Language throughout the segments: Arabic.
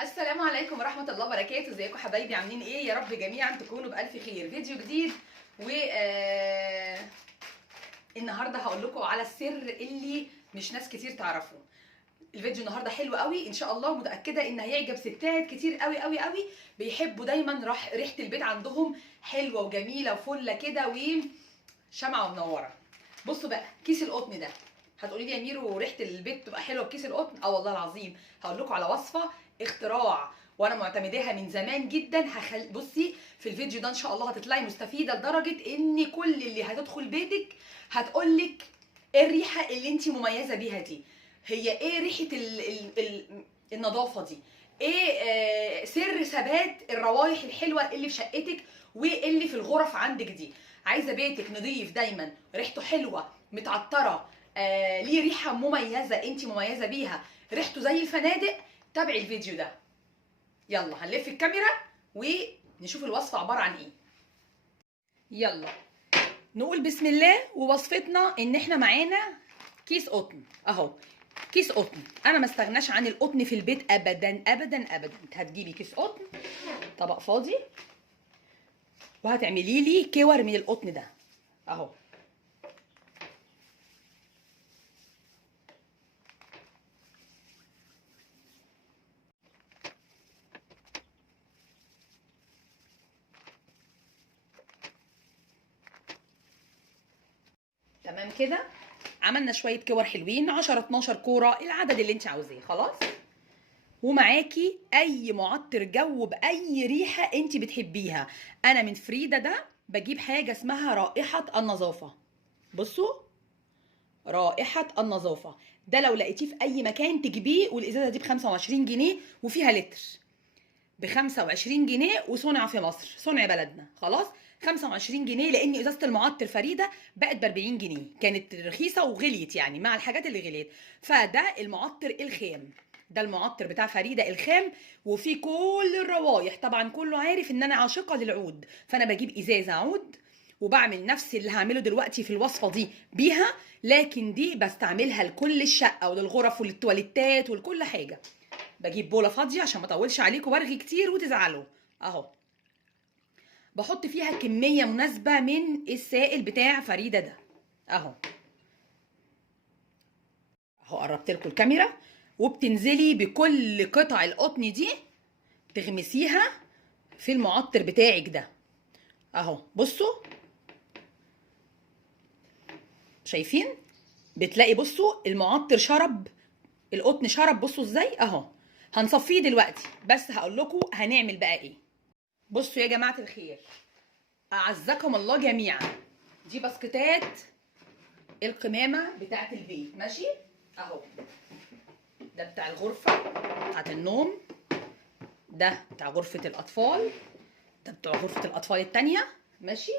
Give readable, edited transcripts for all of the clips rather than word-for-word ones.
السلام عليكم ورحمة الله وبركاته. ازيكم حبايبي؟ عاملين ايه؟ يا رب جميعا تكونوا بألف خير. فيديو جديد و النهارده هقول لكم على السر اللي مش ناس كتير تعرفه. الفيديو النهارده حلو قوي ان شاء الله، متأكدة ان هيعجب ستات كتير قوي قوي قوي بيحبوا دايما ريحة البيت عندهم حلوة وجميلة وفلة كده وشمعة ومنورة. بصوا بقى كيس القطن ده، هتقولي لي يا ميرو ريحه البيت تبقى حلوه بكيس القطن؟ اه والله العظيم هقول لكم على وصفه اختراع وانا معتمداها من زمان جدا. بصي في الفيديو ده ان شاء الله هتطلعي مستفيده لدرجه ان كل اللي هتدخل بيتك هتقول لك ايه الريحه اللي انت مميزه بيها دي، هي ايه ريحه النظافه دي، ايه سر ثبات الروايح الحلوه اللي في شقتك واللي في الغرف عندك دي. عايزه بيتك نظيف دايما، ريحته حلوه متعطره، ليه ريحه مميزه انت مميزه بيها، ريحته زي الفنادق. تابعي الفيديو ده. يلا هنلف الكاميرا ونشوف الوصفه عباره عن ايه. يلا نقول بسم الله. ووصفتنا ان احنا معانا كيس قطن اهو، كيس قطن. انا ما استغناش عن القطن في البيت ابدا ابدا ابدا. هتجيبي كيس قطن، طبق فاضي، وهتعملي لي كور من القطن ده اهو. تمام كده، عملنا شويه كور حلوين، 10 12 كوره، العدد اللي انت عاوزاه خلاص. ومعاكي اي معطر جو باي ريحه انت بتحبيها. انا من فريده ده بجيب حاجه اسمها رائحه النظافه. بصوا، رائحه النظافه ده لو لقيتيه في اي مكان تجيبيه، والازازه دي ب 25 جنيه وفيها لتر ب 25 جنيه، وصنع في مصر، صنع بلدنا خلاص. 25 جنيه لان ازازه المعطر فريده بقت ب 40 جنيه، كانت رخيصه وغليت يعني مع الحاجات اللي غليت. فده المعطر الخام، ده المعطر بتاع فريده الخام، وفيه كل الروايح. طبعا كله عارف ان انا عاشقه للعود، فانا بجيب ازازه عود وبعمل نفس اللي هعمله دلوقتي في الوصفه دي بيها، لكن دي بستعملها لكل الشقه وللغرف وللتواليتات ولكل حاجه. بجيب بوله فاضيه عشان ما اطولش عليكم وارغي كتير وتزعلوا اهو. بحط فيها كميه مناسبه من السائل بتاع فريده ده اهو. اهو قربت لكم الكاميرا. وبتنزلي بكل قطع القطن دي تغمسيها في المعطر بتاعك ده اهو. بصوا شايفين؟ بتلاقي بصوا المعطر شرب، القطن شرب. بصوا ازاي اهو. هنصفيه دلوقتي، بس هقول لكم هنعمل بقى ايه. بصوا يا جماعه الخير، اعزكم الله جميعا، دي باسكتات القمامه بتاعت البيت ماشي اهو. ده بتاع الغرفه بتاعت النوم، ده بتاع غرفه الاطفال، ده بتاع غرفه الاطفال التانيه ماشي،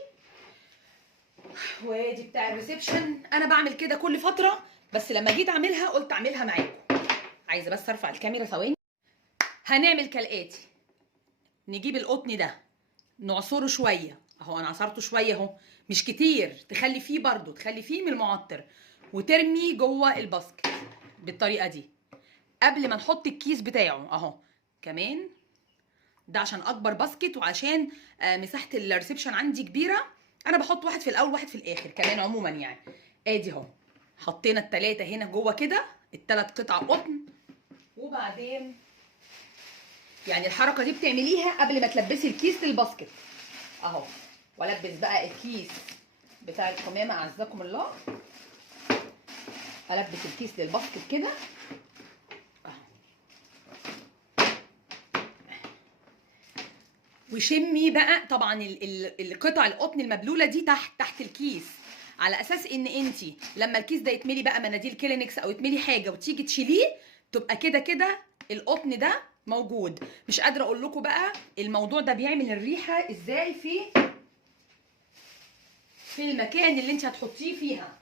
ودي بتاع الريسبشن. انا بعمل كده كل فتره، بس لما جيت اعملها قلت اعملها معاكم. عايزه بس ارفع الكاميرا ثواني. هنعمل كالاتي: نجيب القطن ده نعصره شويه اهو، انا عصرته شويه اهو، مش كتير، تخلي فيه برضو، تخلي فيه من المعطر، وترمي جوه الباسكت بالطريقه دي قبل ما نحط الكيس بتاعه اهو. كمان ده عشان اكبر باسكت، وعشان مساحه الريسبشن عندي كبيره، انا بحط واحد في الاول واحد في الاخر كمان عموما يعني. ادي اهو، حطينا التلاته هنا جوه كده، التلات قطع قطن. وبعدين يعني الحركه دي بتعمليها قبل ما تلبسي الكيس للباسكت اهو. والبس بقى الكيس بتاع القمامه اعزكم الله، البس الكيس للباسكت كده اهو. وشمي بقى طبعا القطع القطن المبلوله دي تحت الكيس، على اساس ان انت لما الكيس ده يتملي بقى مناديل كلينكس او يتملي حاجه وتيجي تشيليه، تبقى كده كده القطن ده موجود. مش قادره اقول لكم بقى الموضوع ده بيعمل الريحه ازاي في المكان اللي انت هتحطيه فيها.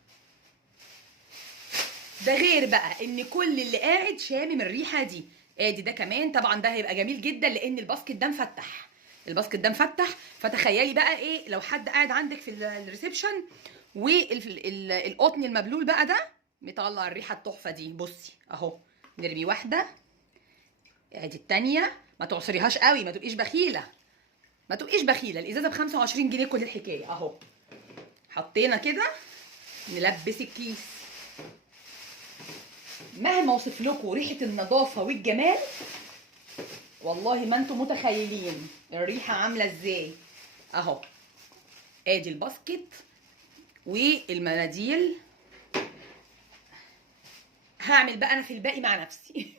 ده غير بقى ان كل اللي قاعد شامم الريحه دي. ادي ده كمان طبعا ده هيبقى جميل جدا لان الباسكت ده مفتح، الباسكت ده مفتح. فتخيلي بقى ايه لو حد قاعد عندك في الريسبشن والقطن المبلول بقى ده مطلع الريحه التحفه دي. بصي اهو، نرمي واحده ادي التانية، ما تعصريهاش قوي، ما تبقيش بخيله، ما تبقيش بخيله. الازازه ب 25 جنيه كل الحكايه اهو. حطينا كده، نلبس الكيس. مهما اوصف لكم ريحه النظافه والجمال، والله ما انتم متخيلين الريحه عامله ازاي. اهو ادي الباسكت والمناديل. هعمل بقى انا في الباقي مع نفسي.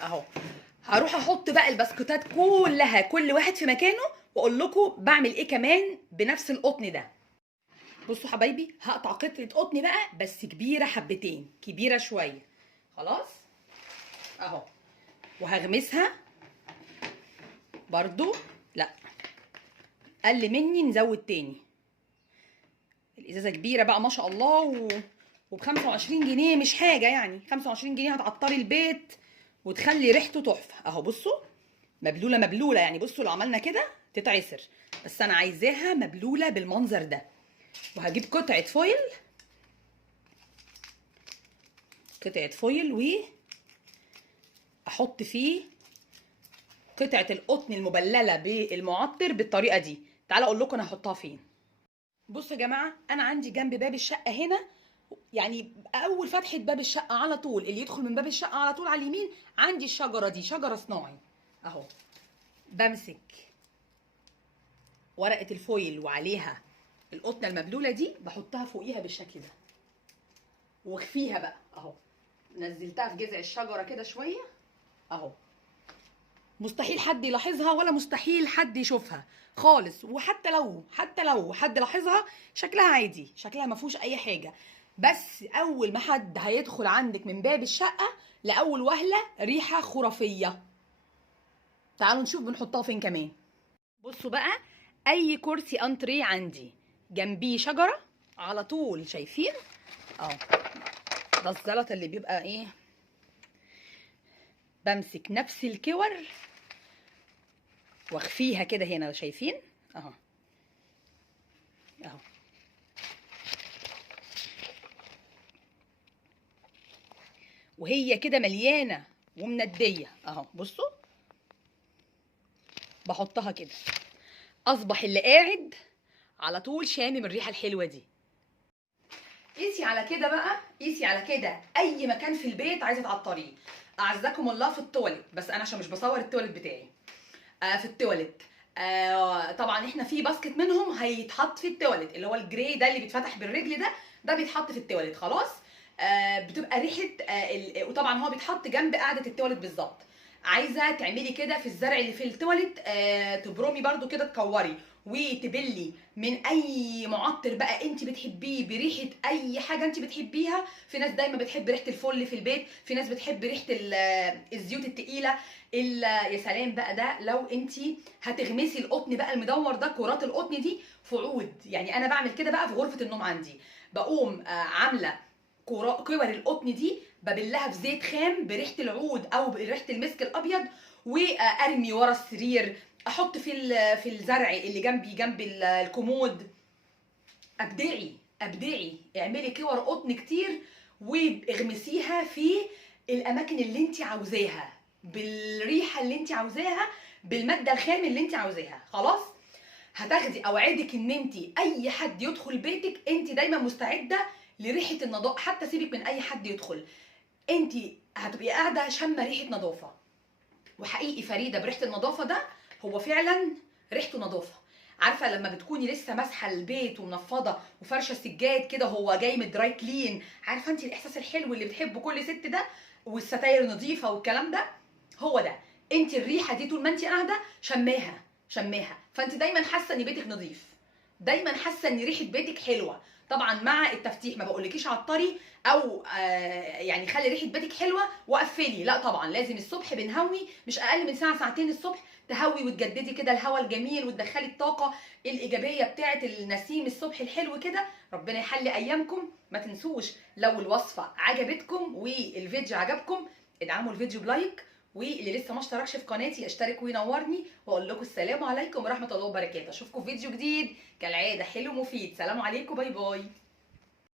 اهو هروح احط بقى البسكوتات كلها كل واحد في مكانه، واقول لكم بعمل ايه كمان بنفس القطن ده. بصوا حبايبي، هقطع قطعه قطن بقى بس كبيره حبتين، كبيره شويه. خلاص اهو. وهغمسها برضو، لا قل مني نزود تاني. الازازه كبيره بقى ما شاء الله، وب 25 جنيه مش حاجه يعني. 25 جنيه هتعطري البيت وتخلي ريحته تحفه. اهو بصوا مبلوله مبلوله يعني. بصوا لو عملنا كده تتعسر، بس انا عايزاها مبلوله بالمنظر ده. وهجيب قطعه فويل، قطعه فويل، واحط فيه قطعه القطن المبلله بالمعطر بالطريقه دي. تعالى اقول لكم انا هحطها فين. بصوا يا جماعه، انا عندي جنب باب الشقه هنا، يعني اول فتحه باب الشقه على طول، اللي يدخل من باب الشقه على طول على اليمين، عندي الشجره دي، شجره صناعي اهو. بمسك ورقه الفويل وعليها القطنه المبلوله دي، بحطها فوقيها بالشكل ده، واخفيها بقى اهو. نزلتها في جذع الشجره كده شويه اهو. مستحيل حد يلاحظها، ولا مستحيل حد يشوفها خالص. وحتى لو حد لاحظها، شكلها عادي، شكلها ما فيهوش اي حاجه. بس اول ما حد هيدخل عندك من باب الشقه، لاول وهله ريحه خرافيه. تعالوا نشوف بنحطها فين كمان. بصوا بقى، اي كرسي انتريه عندي جنبيه شجره على طول، شايفين اهو. ده الزلط اللي بيبقى ايه. بمسك نفس الكور واخفيها كده هنا، شايفين اهو اهو. وهي كده مليانه ومنديه اهو. بصوا بحطها كده، اصبح اللي قاعد على طول شامم الريحه الحلوه دي. قيسي على كده بقى، قيسي على كده اي مكان في البيت عايزه تعطريه. اعزكم الله في التواليت، بس انا عشان مش بصور التواليت بتاعي. في التواليت طبعا احنا في باسكت منهم هيتحط في التواليت، اللي هو الجراي ده اللي بيتفتح بالرجل ده بيتحط في التواليت خلاص. بتبقى ريحه وطبعا هو بيتحط جنب قاعده التواليت بالظبط. عايزه تعملي كده في الزرع اللي في التواليت، تبرمي برده كده، تكوري وتبلي من اي معطر بقى انت بتحبيه، بريحه اي حاجه انت بتحبيها. في ناس دايما بتحب ريحه الفل في البيت، في ناس بتحب ريحه الزيوت التقيله. يا سلام بقى ده لو انت هتغمسي القطن بقى المدور ده، كرات القطن دي في عود. يعني انا بعمل كده بقى في غرفه النوم عندي، بقوم عامله كور القطن دي، ببلها في زيت خام بريحه العود او بريحه المسك الابيض، وارمي ورا السرير، احط في الزرع اللي جنبي جنب الكومود. ابدعي اعملي كور قطن كتير، واغمسيها في الاماكن اللي انت عاوزاها، بالريحه اللي انت عاوزاها، بالماده الخام اللي انت عاوزاها. خلاص هتاخدي، اوعدك ان انت اي حد يدخل بيتك انت دايما مستعده لريحه النظافه. حتى سيبك من اي حد يدخل، انت هتبقي قاعده شامه ريحه نظافه. وحقيقي فريده بريحه النظافه ده، هو فعلا ريحته نظافه. عارفه لما بتكوني لسه ماسحه البيت ومنفضه وفرشه السجاد كده، هو جاي من دراي كلين، عارفه انت الاحساس الحلو اللي بتحبه كل ست ده، والستاير نظيفه والكلام ده، هو ده. انت الريحه دي طول ما انت قاعده شماها، فانت دايما حاسه ان بيتك نظيف، دايما حاسه ان ريحه بيتك حلوه. طبعا مع التفتيح. ما بقولكيش عطري او يعني خلي ريحه بيتك حلوه وقفلي، لا طبعا لازم الصبح بنهوي مش اقل من ساعه ساعتين الصبح، تهوي وتجددي كده الهواء الجميل وتدخلي الطاقه الايجابيه بتاعه النسيم الصبح الحلو كده. ربنا يحلي ايامكم. ما تنسوش لو الوصفه عجبتكم والفيديو عجبكم ادعموا الفيديو بلايك، واللي لسه ما اشتركش في قناتي اشترك وينورني، واقول لكم السلام عليكم ورحمه الله وبركاته. اشوفكم في فيديو جديد كالعاده حلو مفيد. سلام عليكم، باي باي.